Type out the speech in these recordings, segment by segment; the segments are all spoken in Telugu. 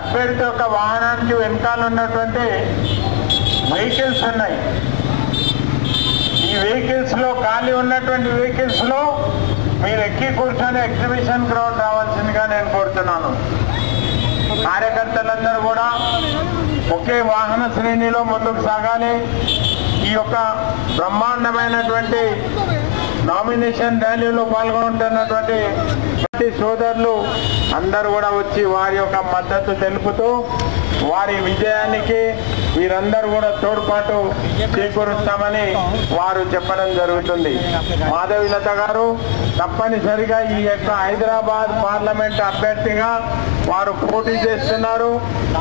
అభ్యర్థి యొక్క వాహనానికి వెనకాల ఉన్నటువంటి వెహికల్స్ ఉన్నాయి. ఈ వెహికల్స్లో ఖాళీ ఉన్నటువంటి వెహికల్స్లో మీరు ఎక్కి కూర్చొని ఎగ్జిబిషన్ గ్రౌండ్ రావాల్సిందిగా నేను కోరుతున్నాను. కార్యకర్తలందరూ కూడా ఒకే వాహన శ్రేణిలో ముందుకు సాగాలి. ఈ యొక్క బ్రహ్మాండమైనటువంటి నామినేషన్ ర్యాలీలో పాల్గొంటున్నటువంటి సోదరులు అందరూ కూడా వచ్చి వారి యొక్క మద్దతు తెలుపుతూ వారి విజయానికి వీరందరూ కూడా తోడ్పాటు చేకూరుస్తామని వారు చెప్పడం జరుగుతుంది. మాధవీలత గారు తప్పనిసరిగా ఈ యొక్క హైదరాబాద్ పార్లమెంట్ అభ్యర్థిగా వారు పోటీ చేస్తున్నారు.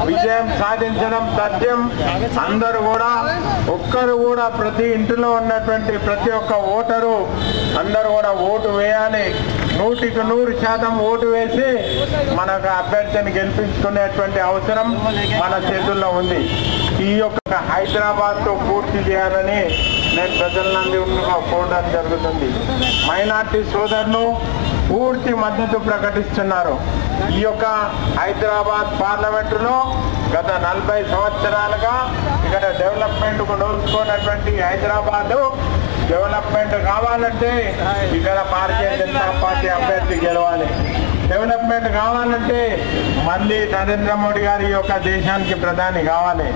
విజయం సాధించడం తథ్యం. అందరూ కూడా ఒక్కరు కూడా ప్రతి ఇంటిలో ఉన్నటువంటి ప్రతి ఒక్క ఓటరు అందరూ కూడా ఓటు వేయాలి. 100% ఓటు వేసి మనకు అభ్యర్థిని గెలిపించుకునేటువంటి అవసరం మన చేతుల్లో ఉంది. ఈ యొక్క హైదరాబాద్తో పూర్తి చేయాలని నేను ప్రజలందరూ కోరడం జరుగుతుంది. మైనార్టీ సోదరులు పూర్తి మద్దతు ప్రకటిస్తున్నారు. ఈ యొక్క హైదరాబాద్ పార్లమెంటులో గత 40 సంవత్సరాలుగా ఇక్కడ డెవలప్మెంట్కు నోచుకున్నటువంటి హైదరాబాదు డెవలప్మెంట్ కావాలంటే ఇక్కడ భారతీయ జనతా పార్టీ అభ్యర్థి గెలవాలి. డెవలప్మెంట్ కావాలంటే మళ్ళీ నరేంద్ర మోడీ గారి యొక్క దేశానికి ప్రధాని కావాలి.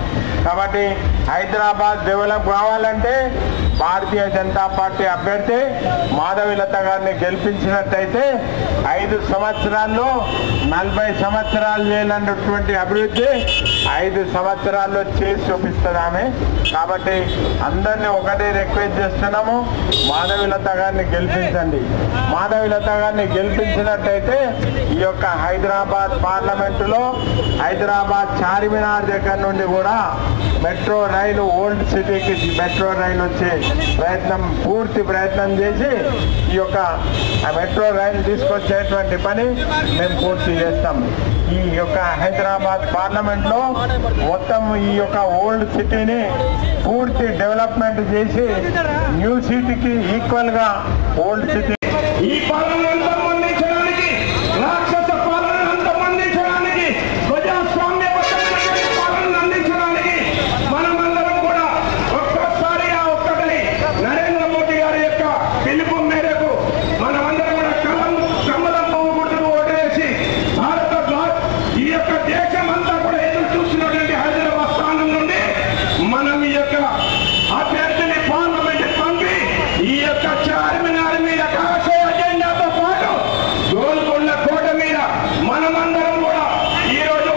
కాబట్టి హైదరాబాద్ డెవలప్ కావాలంటే భారతీయ జనతా పార్టీ అభ్యర్థి మాధవీలత గారిని గెలిపించినట్టయితే 5 సంవత్సరాల్లో 40 సంవత్సరాలు చేయాలన్నటువంటి అభివృద్ధి 5 సంవత్సరాల్లో చేసి చూపిస్తుంది ఆమె. కాబట్టి అందరినీ ఒకటే రిక్వెస్ట్ చేస్తున్నాము, మాధవీలత గారిని గెలిపించండి. మాధవీలత గారిని గెలిపించినట్టయితే ఈ యొక్క హైదరాబాద్ పార్లమెంటులో హైదరాబాద్ చార్మినార్ దగ్గర నుండి కూడా మెట్రో రైలు ఓల్డ్ సిటీకి మెట్రో రైలు వచ్చే పూర్తి ప్రయత్నం చేసి ఈ యొక్క మెట్రో రైలు తీసుకొచ్చేటువంటి పని మేము పూర్తి చేస్తాం. ఈ యొక్క హైదరాబాద్ పార్లమెంట్లో మొత్తం ఈ యొక్క ఓల్డ్ సిటీని పూర్తి డెవలప్మెంట్ చేసి న్యూ సిటీకి ఈక్వల్గా ఓల్డ్ సిటీ ఈ పాలనను అందించడానికి రాక్షస పాలనను అందించడానికి ప్రజాస్వామ్యబద్ధమైన పాలనను అందించడానికి మనమందరం కూడా ఒక్కసారిగా ఒక్కటై నరేంద్ర మోడీ గారి యొక్క పిలుపు మేరకు మనమందరం కూడా కమలం పువ్వు గుర్తుకు ఓటేసి ఈ యొక్క దేశం అంతా కూడా ఎదురు చూస్తున్నటువంటి హైదరాబాద్ స్థానం నుండి మనం ఈ యొక్క అభ్యర్థిని పార్లమెంట్ పంపి ఈ యొక్క చార్మినార్ మీద గోల్కొండ కోట మీద మనమందరం కూడా ఈ రోజు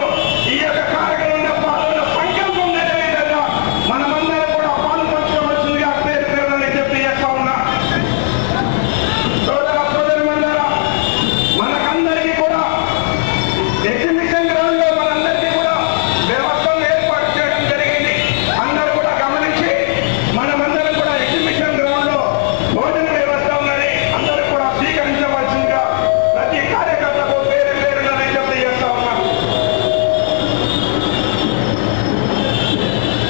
ఈ యొక్క కార్యక్రమంలో పాల్గొన్న సంకల్పం నెరవేరేలా మనమందరం కూడా పాల్గొనవలసిందిగా పేరు చెప్పి చేస్తా ఉన్నా. సోదరులారా, మనకందరికీ కూడా ఎగ్జిబిషన్ గ్రౌండ్ లో మనందరికీ కూడా వ్యవస్థను ఏర్పాటు చేయడం జరిగింది. అందరూ కూడా గమనించి మనమందరం కూడా ఎగ్జిబిషన్ గ్రౌండ్ లో భోజన వ్యవస్థ ఉన్నది. అందరూ కూడా స్వీకరించవలసిందిగా ప్రతి కార్యకర్తకు పేరు పేరున విజ్ఞప్తి చేస్తా ఉన్నాం.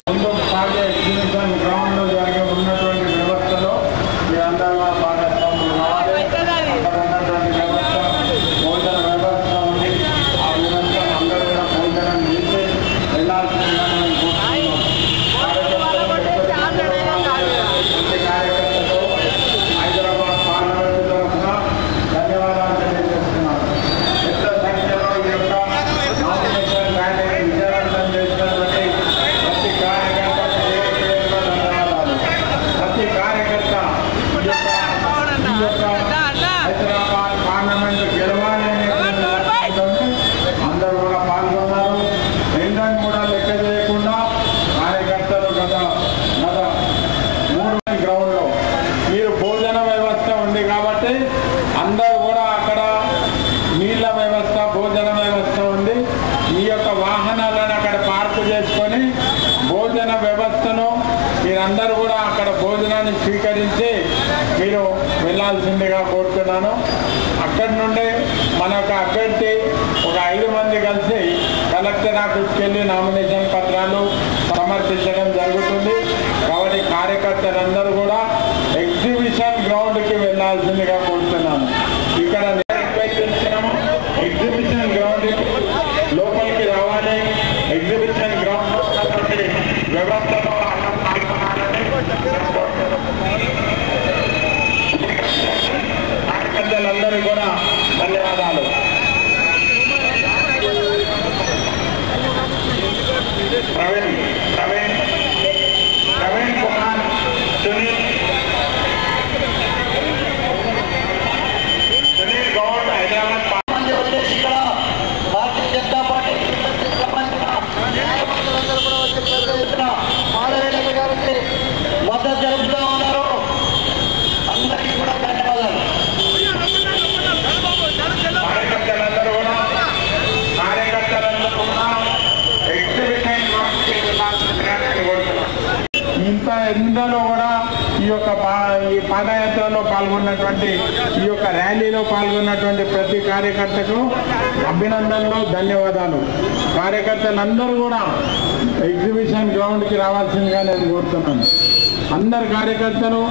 ముందుకు సాగే ఎగ్జిబిషన్ గ్రౌండ్ లో జరిగే ఉన్నటువంటి వ్యవస్థలో మీరందరూ భాగస్వాములు కావాలి. అక్కడ ఉన్నటువంటి వ్యవస్థ భోజన వ్యవస్థ ఉంది. ఆ వ్యవస్థ అందరూ కూడా భోజనం చేసి వెళ్ళాల్సిందిగా మనం కోరుతున్నాం. కార్యకర్తలు హైదరాబాద్ పార్లమెంట్ తరఫున ధన్యవాదాలు తెలియజేస్తున్నాను. పెద్ద సంఖ్యలో ఈ యొక్క నామినేషన్ ర్యాలీని విజయవంతం చేసినటువంటి ప్రతి కార్యకర్తకు ధన్యవాదాలు. ప్రతి కార్యకర్త ఈ యొక్క హైదరాబాద్ పార్లమెంట్ గెలవాలి అనేటువంటి లక్ష్యంతో అందరూ కూడా పాల్గొన్నారు. రెండని కూడా లెక్క చేయకుండా కార్యకర్తలు గత 3 గ్రౌండ్ లో మీరు భోజన వ్యవస్థ ఉంది కాబట్టి అందరూ కూడా అక్కడ నీళ్ళ వ్యవస్థ భోజన వ్యవస్థ ఉంది. మీ యొక్క వాహనాలను అక్కడ పార్కు చేసుకొని భోజన వ్యవస్థను మీరందరూ కూడా అక్కడ భోజనాన్ని స్వీకరించి మీరు వెళ్ళాల్సిందిగా కోరుతున్నాను. అక్కడి నుండి మన యొక్క అభ్యర్థి ఒక 5 మంది కలిసి కలెక్టర్ ఆఫీస్కి వెళ్ళి నామినేషన్ పత్రాలు సమర్పించడం జరుగుతుంది. కాబట్టి కార్యకర్తలందరూ కూడా ఎగ్జిబిషన్ గ్రౌండ్కి వెళ్ళాల్సిందిగా కోరుతున్నాను. ఇక్కడ ఎగ్జిబిషన్ గ్రౌండ్ లోపలికి రావాలి. కార్యక్రమంలో అన్నం పాల్గొనాలని కార్యకర్తలందరూ కూడా ధన్యవాదాలు. ప్రవీణ్ కుమార్, సునీల్ గౌడ్, హైదరాబాద్ వచ్చేసి ఇక్కడ భారతీయ జనతా పార్టీ మాధవరెడ్డి గారికి మద్దతు జరుపుతూ ఉన్నారు. అందరికీ కూడా ధన్యవాదాలు. కార్యకర్తలందరూ కూడా ఎగ్జిబిషన్ ఇంత ఎందరో కూడా ఈ పాదయాత్రలో పాల్గొన్నటువంటి ఈ యొక్క ర్యాలీలో పాల్గొన్నటువంటి ప్రతి కార్యకర్తకు అభినందనలు, ధన్యవాదాలు. కార్యకర్తలందరూ కూడా ఎగ్జిబిషన్ గ్రౌండ్కి రావాల్సిందిగా నేను కోరుతున్నాను. అందరు కార్యకర్తలు